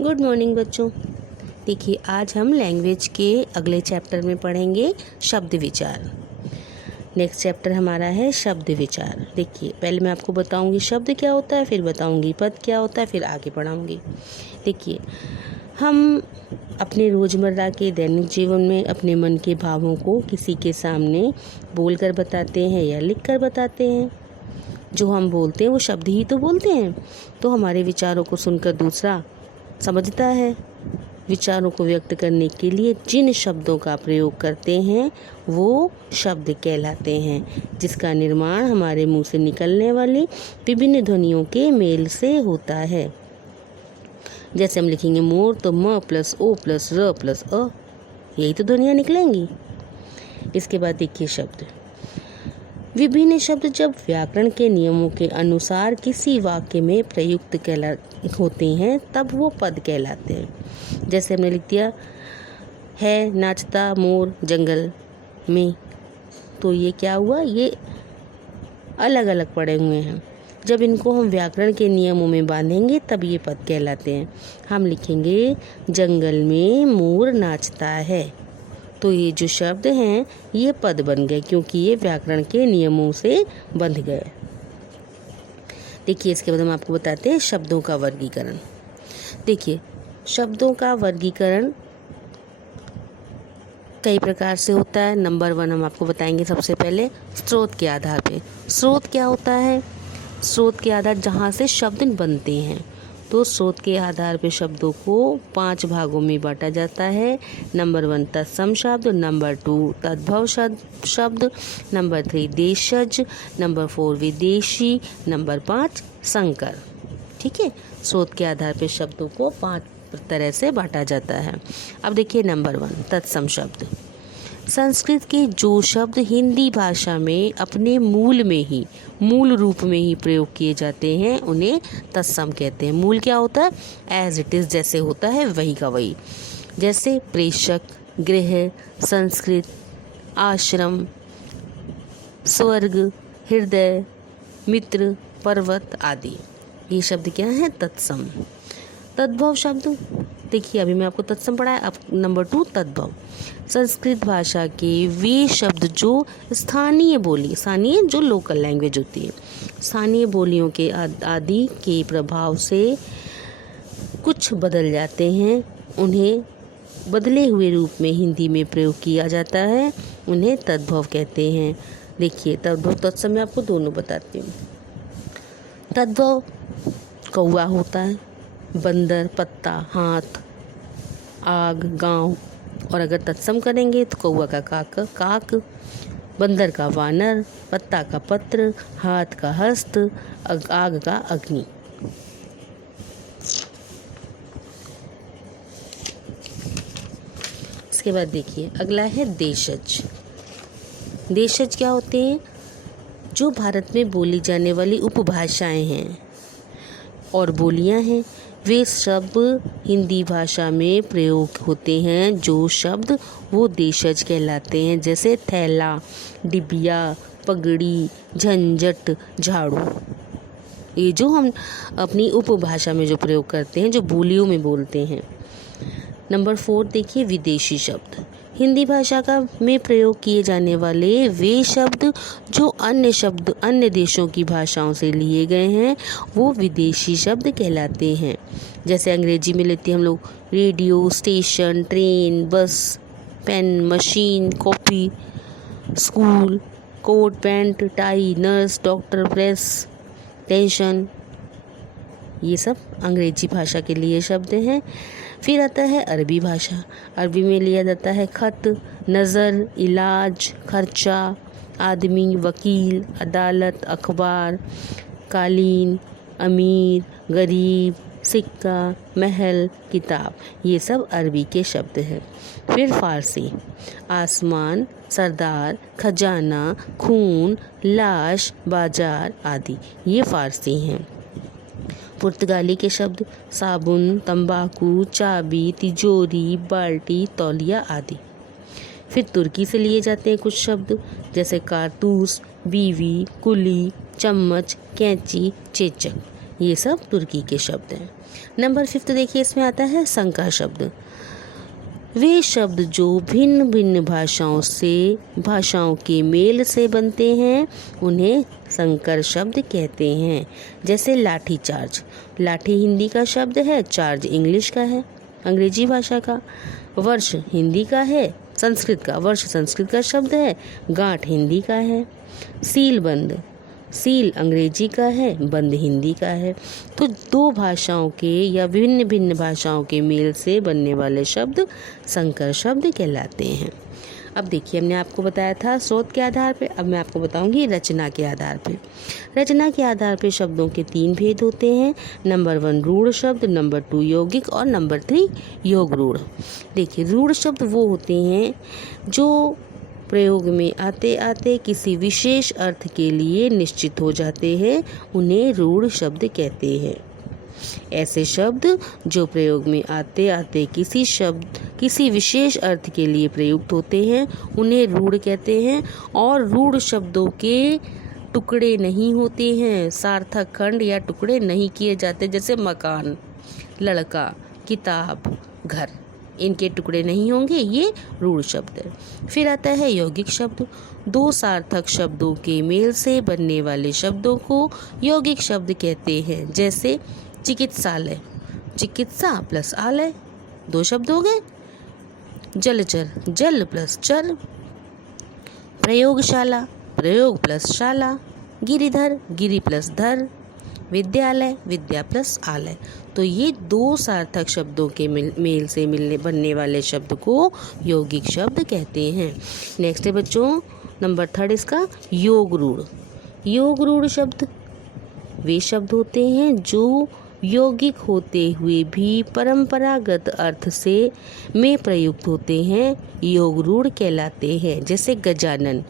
Good morning बच्चों। देखिए आज हम लैंग्वेज के अगले चैप्टर में पढ़ेंगे शब्द विचार। नेक्स्ट चैप्टर हमारा है शब्द विचार। देखिए पहले मैं आपको बताऊंगी शब्द क्या होता है, फिर बताऊंगी पद क्या होता है, फिर आगे पढ़ाऊंगी। देखिए हम अपने रोज़मर्रा के दैनिक जीवन में अपने मन के भावों को किसी के सामने बोलकर बताते हैं या लिख कर बताते हैं। जो हम बोलते हैं वो शब्द ही तो बोलते हैं, तो हमारे विचारों को सुनकर दूसरा समझता है। विचारों को व्यक्त करने के लिए जिन शब्दों का प्रयोग करते हैं वो शब्द कहलाते हैं, जिसका निर्माण हमारे मुंह से निकलने वाली विभिन्न ध्वनियों के मेल से होता है। जैसे हम लिखेंगे मोर तो म प्लस ओ प्लस र प्लस अ, यही तो ध्वनियाँ निकलेंगी। इसके बाद देखिए शब्द। विभिन्न शब्द जब व्याकरण के नियमों के अनुसार किसी वाक्य में प्रयुक्त होते हैं तब वो पद कहलाते हैं। जैसे हमने लिख दिया है नाचता मोर जंगल में, तो ये क्या हुआ, ये अलग अलग पड़े हुए हैं। जब इनको हम व्याकरण के नियमों में बांधेंगे तब ये पद कहलाते हैं। हम लिखेंगे जंगल में मोर नाचता है, तो ये जो शब्द हैं ये पद बन गए क्योंकि ये व्याकरण के नियमों से बंध गए। देखिए इसके बाद हम आपको बताते हैं शब्दों का वर्गीकरण। देखिए शब्दों का वर्गीकरण कई प्रकार से होता है। नंबर 1 हम आपको बताएंगे सबसे पहले स्रोत के आधार पे। स्रोत क्या होता है? स्रोत के आधार जहाँ से शब्द बनते हैं, तो स्रोत के आधार पे शब्दों को 5 भागों में बांटा जाता है। नंबर 1 तत्सम शब्द, नंबर 2 तद्भव शब्द, नंबर 3 देशज, नंबर 4 विदेशी, नंबर 5 संकर। ठीक है, स्रोत के आधार पे शब्दों को 5 तरह से बांटा जाता है। अब देखिए नंबर 1 तत्सम शब्द। संस्कृत के जो शब्द हिंदी भाषा में अपने मूल रूप में ही प्रयोग किए जाते हैं उन्हें तत्सम कहते हैं। मूल क्या होता है? एज इट इज़, जैसे होता है वही का वही। जैसे प्रेषक, गृह, संस्कृत, आश्रम, स्वर्ग, हृदय, मित्र, पर्वत आदि, ये शब्द क्या है? तत्सम। तद्भव शब्द। देखिए अभी मैं आपको तत्सम पढ़ाया, अब नंबर 2 तद्भव। संस्कृत भाषा के वे शब्द जो स्थानीय जो लोकल लैंग्वेज होती है, स्थानीय बोलियों के आदि के प्रभाव से कुछ बदल जाते हैं, उन्हें बदले हुए रूप में हिंदी में प्रयोग किया जाता है, उन्हें तद्भव कहते हैं। देखिए तद्भव तत्सम मैं आपको दोनों बताती हूँ। तद्भव कौवा होता है, बंदर, पत्ता, हाथ, आग, गांव, और अगर तत्सम करेंगे तो कौवा का काक, बंदर का वानर, पत्ता का पत्र, हाथ का हस्त, आग का अग्नि। इसके बाद देखिए अगला है देशज। देशज क्या होते हैं? जो भारत में बोली जाने वाली उपभाषाएं हैं और बोलियां हैं, वे शब्द हिंदी भाषा में प्रयोग होते हैं। जो शब्द वो देशज कहलाते हैं। जैसे थैला, डिबिया, पगड़ी, झंझट, झाड़ू, ये जो हम अपनी उपभाषा में जो प्रयोग करते हैं, जो बोलियों में बोलते हैं। नंबर 4 देखिए विदेशी शब्द। हिंदी भाषा में प्रयोग किए जाने वाले वे शब्द जो अन्य देशों की भाषाओं से लिए गए हैं वो विदेशी शब्द कहलाते हैं। जैसे अंग्रेजी में लेते हैं हम लोग radio, station, train, bus, pen, machine, copy, school, coat, pant, tie, nurse, doctor, press, tension, ये सब अंग्रेजी भाषा के लिए शब्द हैं। फिर आता है अरबी भाषा। अरबी में लिया जाता है खत, नज़र, इलाज, खर्चा, आदमी, वकील, अदालत, अखबार, कालीन, अमीर, गरीब, सिक्का, महल, किताब, ये सब अरबी के शब्द हैं। फिर फारसी। आसमान, सरदार, खजाना, खून, लाश, बाजार आदि, ये फारसी हैं। पुर्तगाली के शब्द साबुन, तंबाकू, चाबी, तिजोरी, बाल्टी, तौलिया आदि। फिर तुर्की से लिए जाते हैं कुछ शब्द, जैसे कारतूस, बीवी, कुली, चम्मच, कैंची, चेचक, ये सब तुर्की के शब्द हैं। नंबर 5 देखिए, इसमें आता है संकर शब्द। वे शब्द जो भिन्न भिन्न भाषाओं के मेल से बनते हैं उन्हें संकर शब्द कहते हैं। जैसे लाठी चार्ज, लाठी हिंदी का शब्द है, चार्ज इंग्लिश का है, अंग्रेजी भाषा का। वर्ष हिंदी का है, संस्कृत का, वर्ष संस्कृत का शब्द है, गांठ हिंदी का है। सील बंद, सील अंग्रेजी का है, बंद हिंदी का है। तो दो भाषाओं के या भिन्न भिन्न भाषाओं के मेल से बनने वाले शब्द संकर शब्द कहलाते हैं। अब देखिए, हमने आपको बताया था स्रोत के आधार पे, अब मैं आपको बताऊंगी रचना के आधार पे। रचना के आधार पे शब्दों के 3 भेद होते हैं। नंबर 1 रूढ़ शब्द, नंबर 2 यौगिक और नंबर 3 योग रूढ़। देखिए, रूढ़ शब्द वो होते हैं जो प्रयोग में आते आते किसी विशेष अर्थ के लिए निश्चित हो जाते हैं, उन्हें रूढ़ शब्द कहते हैं। ऐसे शब्द जो प्रयोग में आते आते किसी विशेष अर्थ के लिए प्रयुक्त होते हैं उन्हें रूढ़ कहते हैं। और रूढ़ शब्दों के टुकड़े नहीं होते हैं, सार्थक खंड या टुकड़े नहीं किए जाते। जैसे मकान, लड़का, किताब, घर, इनके टुकड़े नहीं होंगे, ये रूढ़ शब्द है। फिर आता है यौगिक शब्द। 2 सार्थक शब्दों के मेल से बनने वाले शब्दों को यौगिक शब्द कहते हैं। जैसे चिकित्सालय, चिकित्सा प्लस आलय, 2 शब्द हो गए। जलचर, जल प्लस चर। प्रयोगशाला, प्रयोग प्लस शाला। गिरिधर, गिरि प्लस धर। विद्यालय, विद्या प्लस आलय। तो ये 2 सार्थक शब्दों के मेल से बनने वाले शब्द को यौगिक शब्द कहते हैं। नेक्स्ट है बच्चों नंबर 3 इसका योग रूढ़। योग रूढ़ शब्द वे शब्द होते हैं जो यौगिक होते हुए भी परंपरागत अर्थ में प्रयुक्त होते हैं, योग रूढ़ कहलाते हैं। जैसे गजानन,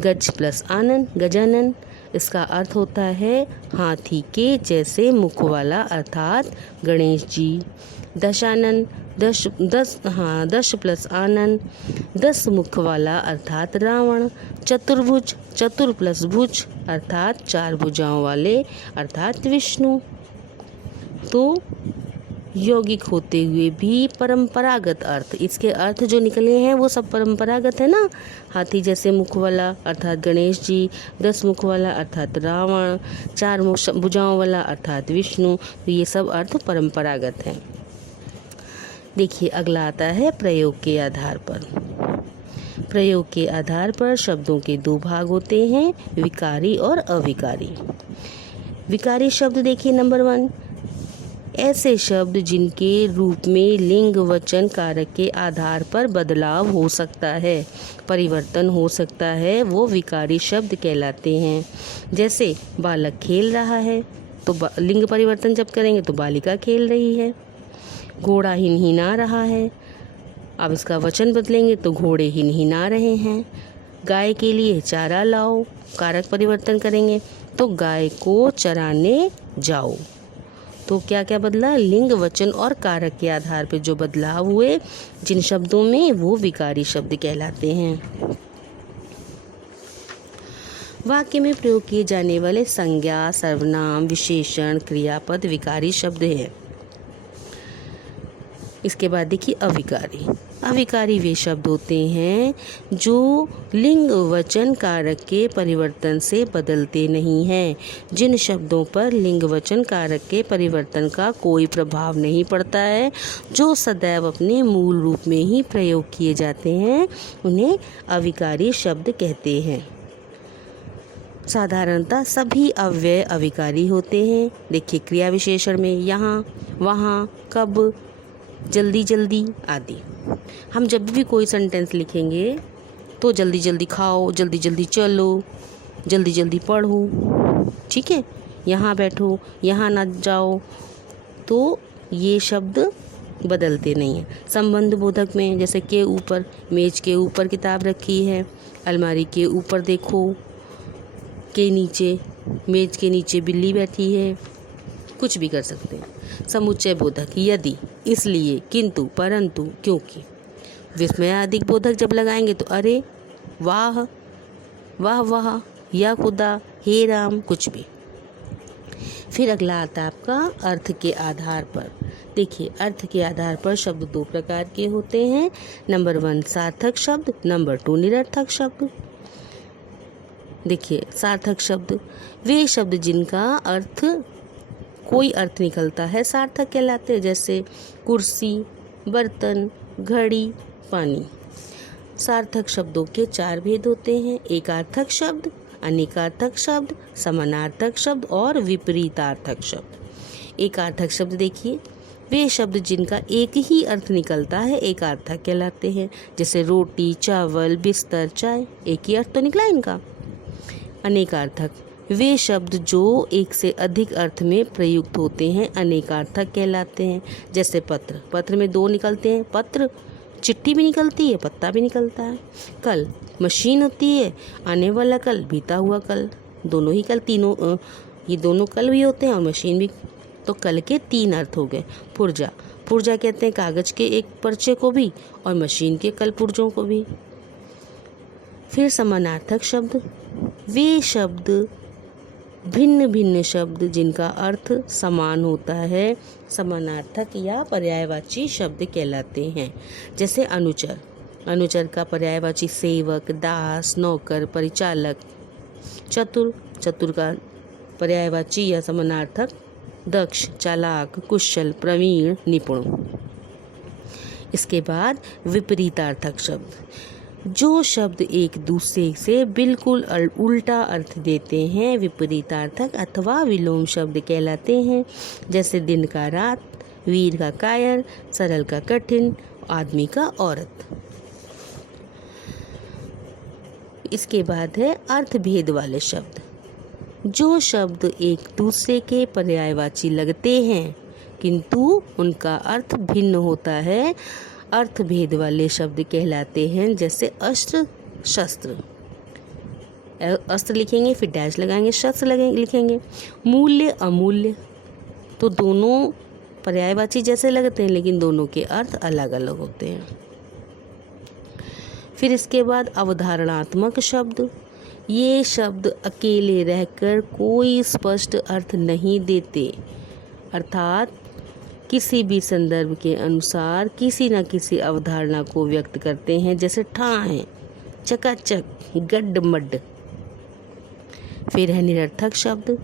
गज प्लस आनन, गजानन। इसका अर्थ होता है हाथी के जैसे मुख वाला, अर्थात गणेश जी। दशानन, दश प्लस आनन, 10 मुख वाला, अर्थात रावण। चतुर्भुज, चतुर प्लस भुज, अर्थात 4 भुजाओं वाले, अर्थात विष्णु। तो यौगिक होते हुए भी परंपरागत अर्थ, इसके अर्थ जो निकले हैं वो सब परंपरागत है ना। हाथी जैसे मुख वाला अर्थात गणेश जी, 10 मुख वाला अर्थात रावण, 4 भुजाओं वाला अर्थात विष्णु। तो ये सब अर्थ परंपरागत हैं। देखिए, अगला आता है प्रयोग के आधार पर। प्रयोग के आधार पर शब्दों के 2 भाग होते हैं, विकारी और अविकारी। विकारी शब्द देखिए, नंबर 1 ऐसे शब्द जिनके रूप में लिंग वचन कारक के आधार पर बदलाव हो सकता है, परिवर्तन हो सकता है, वो विकारी शब्द कहलाते हैं। जैसे बालक खेल रहा है, तो लिंग परिवर्तन जब करेंगे तो बालिका खेल रही है। घोड़ा हिनहिना रहा है, अब इसका वचन बदलेंगे तो घोड़े हिनहिना रहे हैं। गाय के लिए चारा लाओ, कारक परिवर्तन करेंगे तो गाय को चराने जाओ। तो क्या क्या बदला, लिंग वचन और कारक के आधार पर जो बदलाव हुए जिन शब्दों में, वो विकारी शब्द कहलाते हैं। वाक्य में प्रयोग किए जाने वाले संज्ञा, सर्वनाम, विशेषण, क्रियापद विकारी शब्द हैं। इसके बाद देखिए अविकारी। अविकारी वे शब्द होते हैं जो लिंग वचन कारक के परिवर्तन से बदलते नहीं हैं। जिन शब्दों पर लिंग वचन कारक के परिवर्तन का कोई प्रभाव नहीं पड़ता है, जो सदैव अपने मूल रूप में ही प्रयोग किए जाते हैं, उन्हें अविकारी शब्द कहते हैं। साधारणतः सभी अव्यय अविकारी होते हैं। देखिए क्रिया विशेषण में यहाँ, वहाँ, कब, जल्दी जल्दी आदि। हम जब भी कोई सेंटेंस लिखेंगे तो जल्दी जल्दी खाओ, जल्दी जल्दी चलो, जल्दी जल्दी पढ़ो, ठीक है, यहाँ बैठो, यहाँ ना जाओ, तो ये शब्द बदलते नहीं हैं। संबंध बोधक में जैसे के ऊपर, मेज के ऊपर किताब रखी है, अलमारी के ऊपर देखो, के नीचे, मेज के नीचे बिल्ली बैठी है, कुछ भी कर सकते हैं। समुच्चय बोधक यदि, इसलिए, किंतु, परंतु, क्योंकि। विस्मयादिक बोधक जब लगाएंगे तो अरे, वाह, वाह वाह, या खुदा, हे राम, कुछ भी। फिर अगला आता है आपका अर्थ के आधार पर। देखिए, अर्थ के आधार पर शब्द दो प्रकार के होते हैं। नंबर 1 सार्थक शब्द, नंबर 2 निरर्थक शब्द। देखिए, सार्थक शब्द वे शब्द जिनका अर्थ कोई अर्थ निकलता है सार्थक कहलाते हैं, जैसे कुर्सी, बर्तन, घड़ी, पानी। सार्थक शब्दों के 4 भेद होते हैं: एकार्थक शब्द, अनेकार्थक शब्द, समानार्थक शब्द और विपरीतार्थक शब्द। एकार्थक शब्द देखिए, वे शब्द जिनका एक ही अर्थ निकलता है एकार्थक कहलाते हैं, जैसे रोटी, चावल, बिस्तर, चाय, एक ही अर्थ तो निकला इनका। अनेकार्थक वे शब्द जो एक से अधिक अर्थ में प्रयुक्त होते हैं अनेकार्थक कहलाते हैं, जैसे पत्र, पत्र में 2 निकलते हैं, पत्र, चिट्ठी भी निकलती है, पत्ता भी निकलता है। कल, मशीन होती है, आने वाला कल, बीता हुआ कल, दोनों ही कल, तीनों ये दोनों कल भी होते हैं और मशीन भी। तो कल के 3 अर्थ हो गए। पुर्जा, पुर्जा कहते हैं कागज के एक पर्चे को भी और मशीन के कल पुर्जों को भी। फिर समानार्थक शब्द वे शब्द भिन्न भिन्न शब्द जिनका अर्थ समान होता है समानार्थक या पर्यायवाची शब्द कहलाते हैं, जैसे अनुचर, अनुचर का पर्यायवाची सेवक, दास, नौकर, परिचालक। चतुर, चतुर का पर्यायवाची या समानार्थक दक्ष, चालाक, कुशल, प्रवीण, निपुण। इसके बाद विपरीतार्थक शब्द, जो शब्द एक दूसरे से बिल्कुल उल्टा अर्थ देते हैं विपरीतार्थक अथवा विलोम शब्द कहलाते हैं, जैसे दिन का रात, वीर का कायर, सरल का कठिन, आदमी का औरत। इसके बाद है अर्थभेद वाले शब्द, जो शब्द एक दूसरे के पर्यायवाची लगते हैं किंतु उनका अर्थ भिन्न होता है, अर्थभेद वाले शब्द कहलाते हैं, जैसे अस्त्र, शस्त्र। अस्त्र लिखेंगे फिर डैश लगाएंगे, शस्त्र लिखेंगे। मूल्य, अमूल्य, तो दोनों पर्यायवाची जैसे लगते हैं लेकिन दोनों के अर्थ अलग अलग होते हैं। फिर इसके बाद अवधारणात्मक शब्द, ये शब्द अकेले रहकर कोई स्पष्ट अर्थ नहीं देते, अर्थात किसी भी संदर्भ के अनुसार किसी न किसी अवधारणा को व्यक्त करते हैं, जैसे ठाह, चकाचक, गड्ढ-मड्ढ। फिर है निरर्थक शब्द,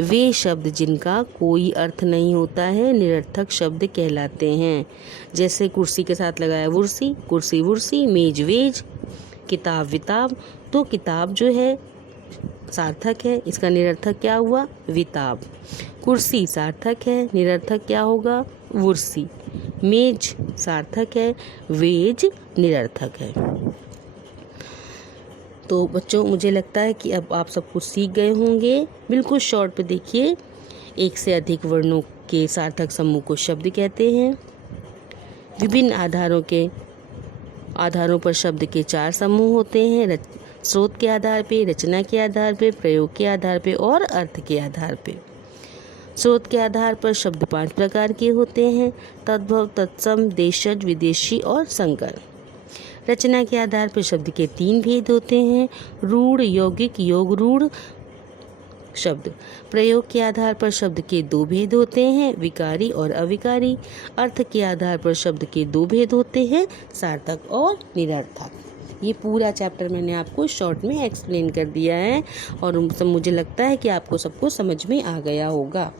वे शब्द जिनका कोई अर्थ नहीं होता है निरर्थक शब्द कहलाते हैं, जैसे कुर्सी के साथ लगाया वुर्सी, कुर्सी वुर्सी, मेज वेज, किताब विताब। तो किताब जो है सार्थक है, इसका निरर्थक क्या हुआ, विताब। कुर्सी सार्थक है, निरर्थक क्या होगा, वुर्सी। मेज सार्थक है, वेज निरर्थक है। तो बच्चों, मुझे लगता है कि अब आप सब कुछ सीख गए होंगे। बिल्कुल शॉर्ट पे देखिए, एक से अधिक वर्णों के सार्थक समूह को शब्द कहते हैं। विभिन्न आधारों पर शब्द के 4 समूह होते हैं, स्रोत के आधार पे, रचना के आधार पे, प्रयोग के आधार पे और अर्थ के आधार पे। स्रोत के आधार पर शब्द 5 प्रकार के होते हैं, तद्भव, तत्सम, देशज, विदेशी और संकर। रचना के आधार पर शब्द के 3 भेद होते हैं, रूढ़, यौगिक, योग रूढ़ शब्द। प्रयोग के आधार पर शब्द के 2 भेद होते हैं, विकारी और अविकारी। अर्थ के आधार पर शब्द के 2 भेद होते हैं, सार्थक और निरर्थक। ये पूरा चैप्टर मैंने आपको शॉर्ट में एक्सप्लेन कर दिया है और मुझे लगता है कि आपको सबको समझ में आ गया होगा।